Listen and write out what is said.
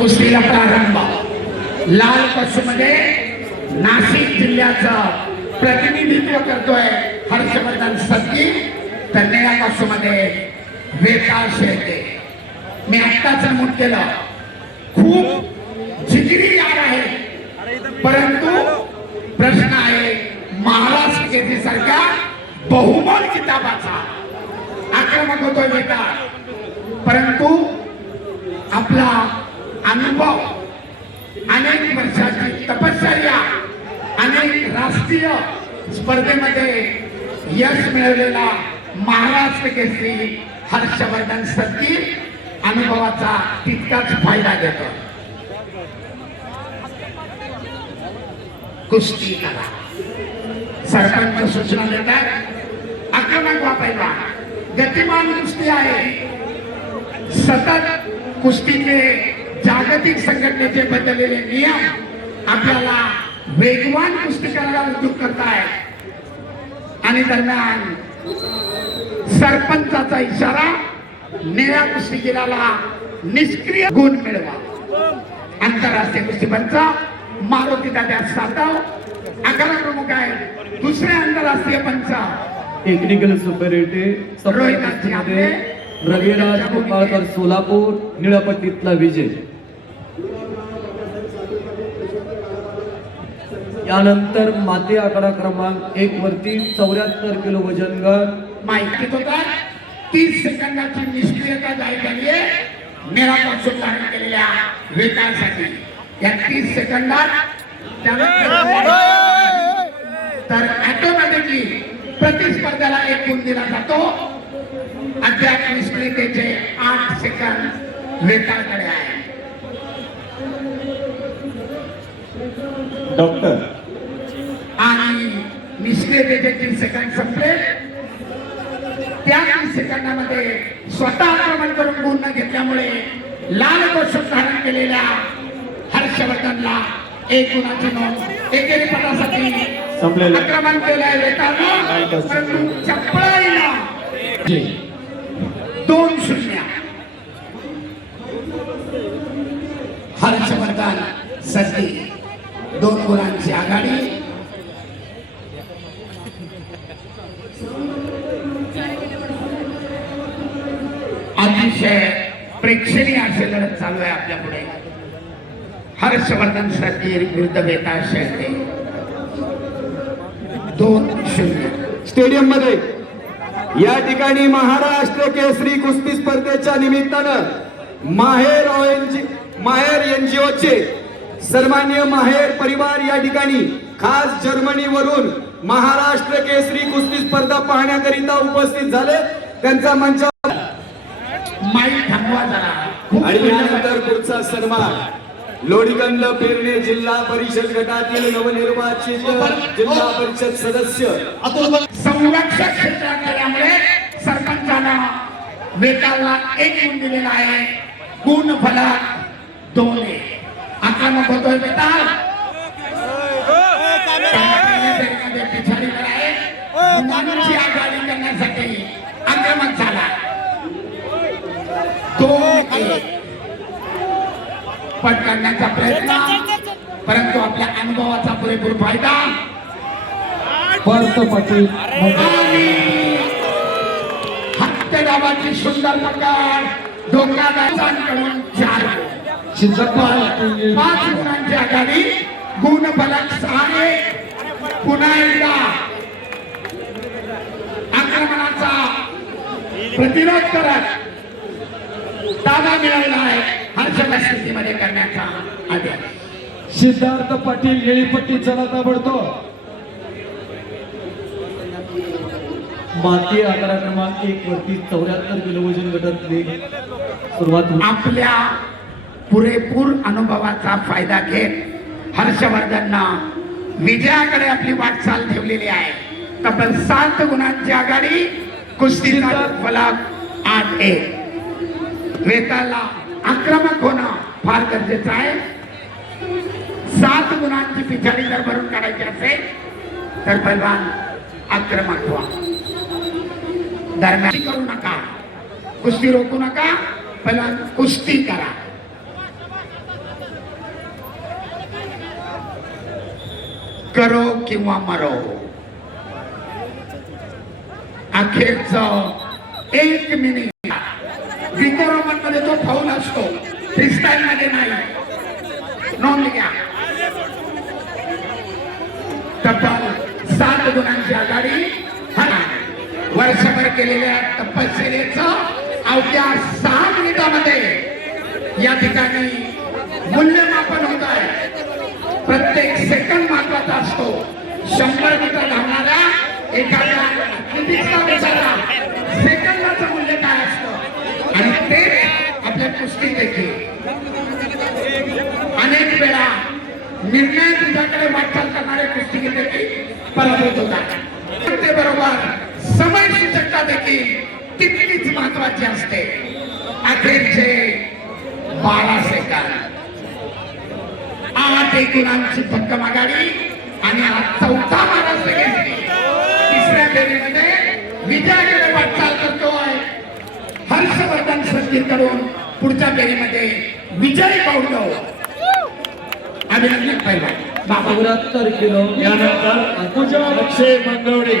कुस्तीला प्रारंभ लाल पक्षमध्ये नाशिक जिल्ह्याचं प्रतिनिधित्व करतोय हर्षवर्धन सत्ती, तर निळ्या पक्षमध्ये वेताळ शेळके. मी आत्ताच नमूद केलं, खूप जिगरी यार आहे, परंतु प्रश्न आहे महाराष्ट्र केसरी सारख्या बहुमान किताबाचा. आक्रमक होतोय वेताळ, परंतु आपला अनुभव, अनेक वर्षाची तपश्चर्या, अनेक राष्ट्रीय स्पर्धेमध्ये यश मिळवलेला महाराष्ट्र केसरी हर्षवर्धन सत्ती अनुभवाचा तितकाच फायदा घेतो. कुस्ती करा. सरपंच सूचना देतात, आक्रमक वापरायला. गतिमान कुस्ती आहे. सतत कुस्तीचे जागतिक संघटनेचे बदललेले नियम आपल्याला वेगवान कुस्ती करायला उद्योग करतायत. आणि दरम्यान सरपंचाचा इशारा, निळ्या कुस्तीगीराला निष्क्रिय गुण मिळवा. आंतरराष्ट्रीय कुस्तीपंच मारुती दादा सातव आखाडा प्रमुख आहे. दुसरे आंतरराष्ट्रीय पंच टेक्निकल सुपरिटेंडेंट मध्ये रविराज गोपाळकर सोलापूर, निळपट्टीतला विजय. यानंतर माती आकडा क्रमांक 1 वरती 74 किलो वजन गट. माहितीत होता 30 सेकंदाची निष्क्रियता जाहीर झाली आहे निळा पक्ष धारण केलेल्या वेताळसाठी. या 30 सेकंदात तर ऑटोमॅटिकली प्रतिस्पर्ध्याला एक गुण दिला जातो. अद्याप निष्क्रियतेचे 8 सेकंद वेताळकडे आहे. डॉक्टर आणि निष्क्रियतेचे 30 सेकंद संपले. त्या 30 सेकंदामध्ये स्वतः आक्रमण करून गुण न घेतल्यामुळे लाल पोशाख धारण केलेल्या हर्षवर्धनला 1 गुणाची नोंद. एकेरी पदासाठी आक्रमण केलंय वेताळनं, परंतु चपळाईला 2-0 हर्षवर्धन सत्ती 2 गुणांची आघाडी. अतिशय प्रेक्षणीय असे लढत चालू आहे आपल्या पुढे. हर्षवर्धन सत्ती विरुद्ध वेताळ शेळके. 2-0 स्टेडियम मध्ये या ठिकाणी महाराष्ट्र केसरी कुस्ती स्पर्धेच्या निमित्तानं माहेर एनजीओचे सन्माननीय माहेर परिवार या ठिकाणी खास जर्मनीवरून महाराष्ट्र केसरी कुस्ती स्पर्धा पाहण्याकरिता उपस्थित झाले. त्यांचा मंच माईक थांबवा जरा. आणि यानंतर पुढचा सन्मान लोणीगंज पेरणे जिल्हा परिषद गटातील नवनिर्वाचित जिल्हा परिषद सदस्य संरक्षक क्षेत्रात केल्यामुळे सरपंचानं वेताळला 1 गुण दिलेला आहे. गुण फलक 2. आक्रमक होतोय वेताळ. पिछाडीवर आहे. गुणांची आघाडी करण्यासाठी आक्रमक झाला. 2-1 पट करण्याचा प्रयत्न, परंतु आपल्या अनुभवाचा पुरेपूर फायदा. पार्थ पाटील हत्तेदाबाची सुंदर पकड. धोकादायकांकडून 4 5 गुणांची आघाडी. गुण फलक 6. पुन्हा एकदा आक्रमणाचा प्रतिरोध करत ताबा मिळवला आहे हर्षवर्धन स्थितीमध्ये करण्याचा आदेश. सिद्धार्थ पाटील निळीपट्टी चला ताबडतोब. माती आकडा क्रमांक 1 वरती 74 किलो वजन गटातली सुरुवात. आपल्या पुरेपूर अनुभवाचा फायदा घेत हर्षवर्धननं विजयाकडे आपली वाटचाल ठेवलेली आहे. तब्बल 7 गुणांची आघाडी. कुस्तीचा फलक 8-1. वेताळला आक्रमक होणं फार गरजेचं आहे. 7 गुणांची पिछाडी जर भरून काढायची असेल तर पैलवान आक्रमक व्हा. दरम्यान करू नका, कुस्ती रोकू नका, पैलवान कुस्ती करा. करो किंवा मरो. अखेरचं 1 मिनिट ग्रीको रोमन मध्ये तो फाऊल असतो, फ्रीस्टाईल मध्ये नाही. नोंद घ्या. तब्बल 7 गुणांची आघाडी. वर्षभर केलेल्या तपश्चर्येचं अवघ्या 6 मिनिटामध्ये या ठिकाणी मूल्यमापन होत आहे. प्रत्येक सेकंद महत्वाचा असतो. 100 मीटर धावणाऱ्या एखाद्या ॲथलेटिक्सला विचारा सेकंदाचं मूल्य काय असतं, आणि ते आपल्या कुस्तीत देखील अनेक वेळा निर्णय तुझ्याकडे वाटचाल करणारे कुस्तीगीर देखील पराभूत होतात. ते बरोबर समय सूचकता देखील तितकीच महत्वाची असते. अखेरचे 12 सेकंद. 8 गुणांची भक्कम आघाडी आणि आज 4था महाराष्ट्र घेतली. 3ऱ्या फेरीमध्ये विजयाकडे वाटचाल करतोय हर्षवर्धन सज्जीकडून. पुढच्या फेरीमध्ये विजय गौरव. अभिनंदन पहिलवान. 74 किलो. यानंतर अक्षय मंगवडे.